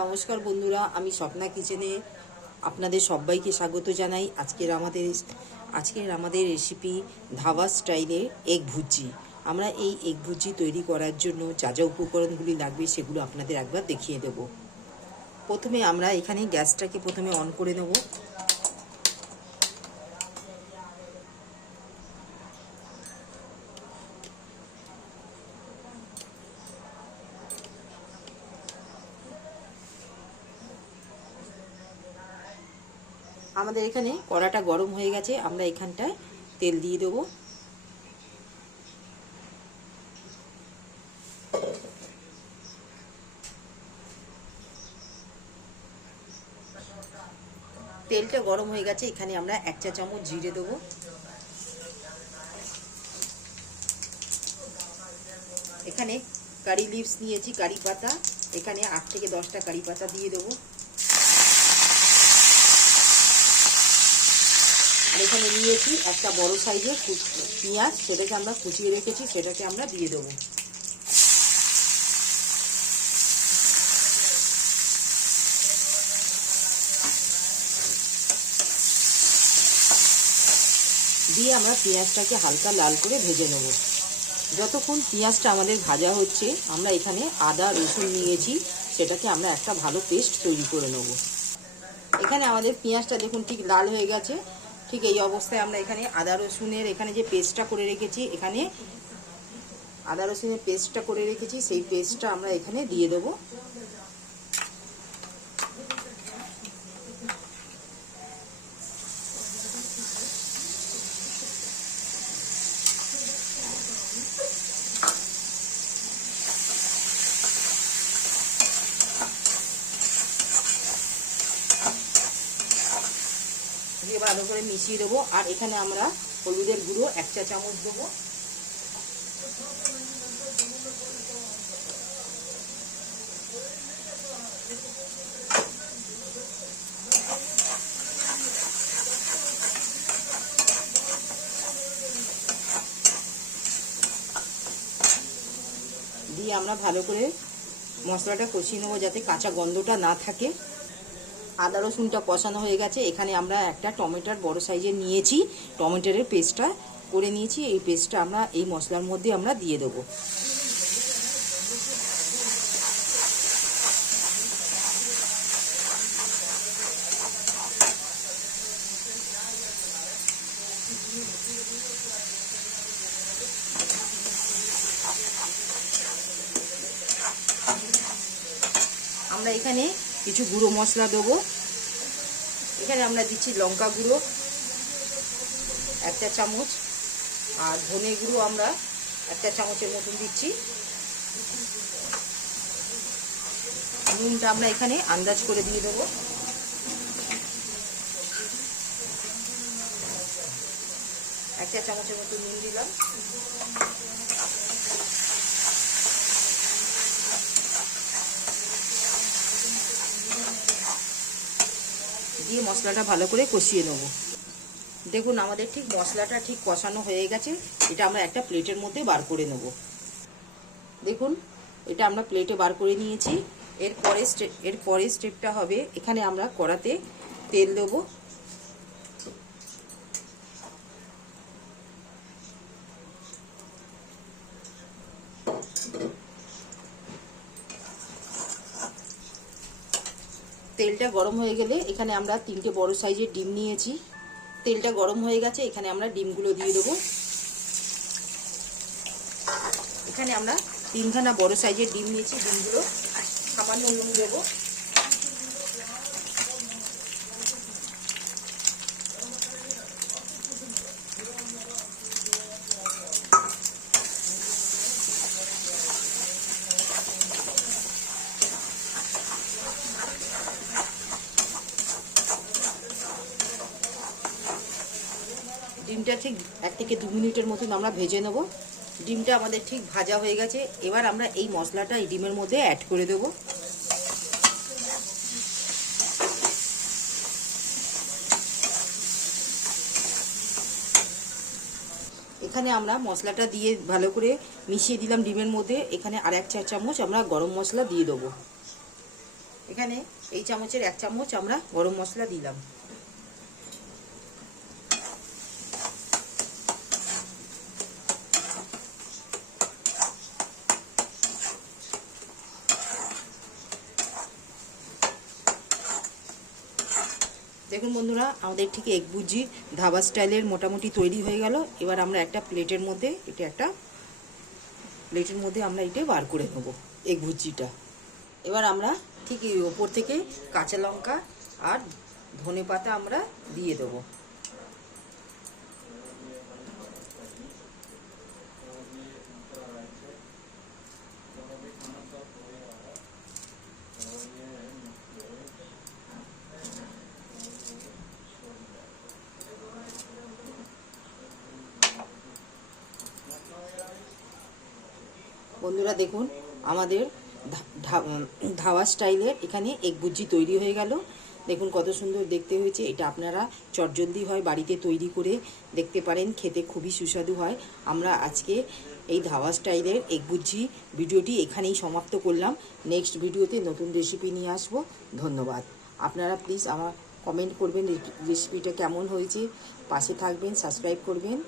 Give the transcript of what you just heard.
নমস্কার বন্ধুরা, আমি স্বপ্না কিচেনে আপনাদের সবাইকে স্বাগত জানাই। আজকের আমাদের রেসিপি ধাবা স্টাইলের এগ ভুজি। আমরা এই এগ ভুজি তৈরি করার জন্য যা যা উপকরণগুলি লাগবে সেগুলো আপনাদের একবার দেখিয়ে দেব। প্রথমে আমরা এখানে গ্যাসটাকে অন করে নেব। আমাদের এখানে কড়াটা গরম হয়ে গেছে, আমরা এখানটায় তেল দিয়ে দেবো। তেলটা গরম হয়ে গেছে, এখানে আমরা 1 চা চামচ জিরে দেবো। এখানে কারি লিভস নিয়েছি, কারি পাতা, এখানে 8 থেকে 10টা কারি পাতা দিয়ে দেবো। আর এখানে নিয়েছি একটা বড় সাইজের পেঁয়াজ, সেটাকে আমরা কুচিয়ে রেখেছি, সেটাকে আমরা দিয়ে দেবো। দিয়ে আমরা পেঁয়াজটাকে হালকা লাল করে ভেজে নেব। যতক্ষণ পেঁয়াজটা আমাদের ভাজা হচ্ছে, আমরা এখানে আদা রসুন নিয়েছি, সেটাকে আমরা একটা ভালো পেস্ট তৈরি করে নেব। এখানে আমাদের পেঁয়াজটা দেখুন ঠিক লাল হয়ে গেছে। ঠিক এই অবস্থায় আমরা এখানে আদা রসুনের যে পেস্টটা করে রেখেছি, এখানে আদা রসুনের পেস্টটা করে রেখেছি, সেই পেস্টটা আমরা এখানে দিয়ে দেবো। দিয়ে ভালো করে মিশিয়ে দেবো। আর এখানে আমরা হলুদের গুঁড়ো 1 চা চামচ দেবো। দিয়ে আমরা ভালো করে মশলাটা কষিয়ে নেবো, যাতে কাঁচা গন্ধটা না থাকে। আদা রসুনটা কষানো হয়ে গেছে, এখানে আমরা একটা টমেটোর বড় সাইজের নিয়েছি, টমেটোর পেস্টটা করে নিয়েছি। এই পেস্টটা আমরা এই মশলার মধ্যে আমরা দিয়ে দেবো। আমরা এখানে কিছু গুঁড়ো মশলা দেবো। এখানে আমরা দিচ্ছি লঙ্কা গুঁড়ো 1 চা চামচ, আর ধনে গুঁড়ো আমরা 1 চা চামচের মতন দিচ্ছি। নুনটা আমরা এখানে আন্দাজ করে দিয়ে দেবো। এক চা চামচের মতো নুন দিলাম। দিয়ে মশলাটা ভালো করে কষিয়ে নেব। দেখুন আমাদের ঠিক মশলাটা ঠিক কষানো হয়ে গেছে। এটা আমরা একটা প্লেটের মধ্যে বার করে নেব। দেখুন এটা আমরা প্লেটে বার করে নিয়েছি। এর পরের স্টেপটা হবে, এখানে আমরা কড়াতে তেল দেবো। তেলটা গরম হয়ে গেলে এখানে আমরা 3টে বড় সাইজের ডিম নিয়েছি। তেলটা গরম হয়ে গেছে, এখানে আমরা ডিমগুলো দিয়ে দেবো। এখানে আমরা 3খানা বড় সাইজের ডিম নিয়েছি, ডিমগুলো সামান্য নুন দেবো। ডিমটা ঠিক 1 থেকে 2 মিনিটের মতন আমরা ভেজে নেব। ডিমটা আমাদের ঠিক ভাজা হয়ে গেছে। এবার আমরা এই মশলাটা এই ডিমের মধ্যে অ্যাড করে দেব। এখানে আমরা মশলাটা দিয়ে ভালো করে মিশিয়ে দিলাম ডিমের মধ্যে। এখানে আর 1 চা চামচ আমরা গরম মশলা দিয়ে দেবো। এখানে এই চামচের 1 চামচ আমরা গরম মশলা দিলাম। দেখুন বন্ধুরা, আমাদের ঠিক এগ ভুজি ধাবা স্টাইলের মোটামুটি তৈরি হয়ে গেল। এবার আমরা একটা প্লেটের মধ্যে আমরা এটা বার করে নেব এগ ভুজিটা। এবার আমরা ঠিক এই ওপর থেকে কাঁচা লঙ্কা আর ধনেপাতা আমরা দিয়ে দেবো। বন্ধুরা দেখুন, আমাদের ধাবা স্টাইলের এখানে এগ ভুজি তৈরি হয়ে গেল। দেখুন কত সুন্দর দেখতে হয়েছে। এটা আপনারা চটজলদি হয় বাড়িতে তৈরি করে দেখতে পারেন, খেতে খুবই সুস্বাদু হয়। আমরা আজকে এই ধাবা স্টাইলের এগ ভুজি ভিডিওটি এখানেই সমাপ্ত করলাম। নেক্সট ভিডিওতে নতুন রেসিপি নিয়ে আসবো। ধন্যবাদ। আপনারা প্লিজ আমার কমেন্ট করবেন রেসিপিটা কেমন হয়েছে, পাশে থাকবেন, সাবস্ক্রাইব করবেন।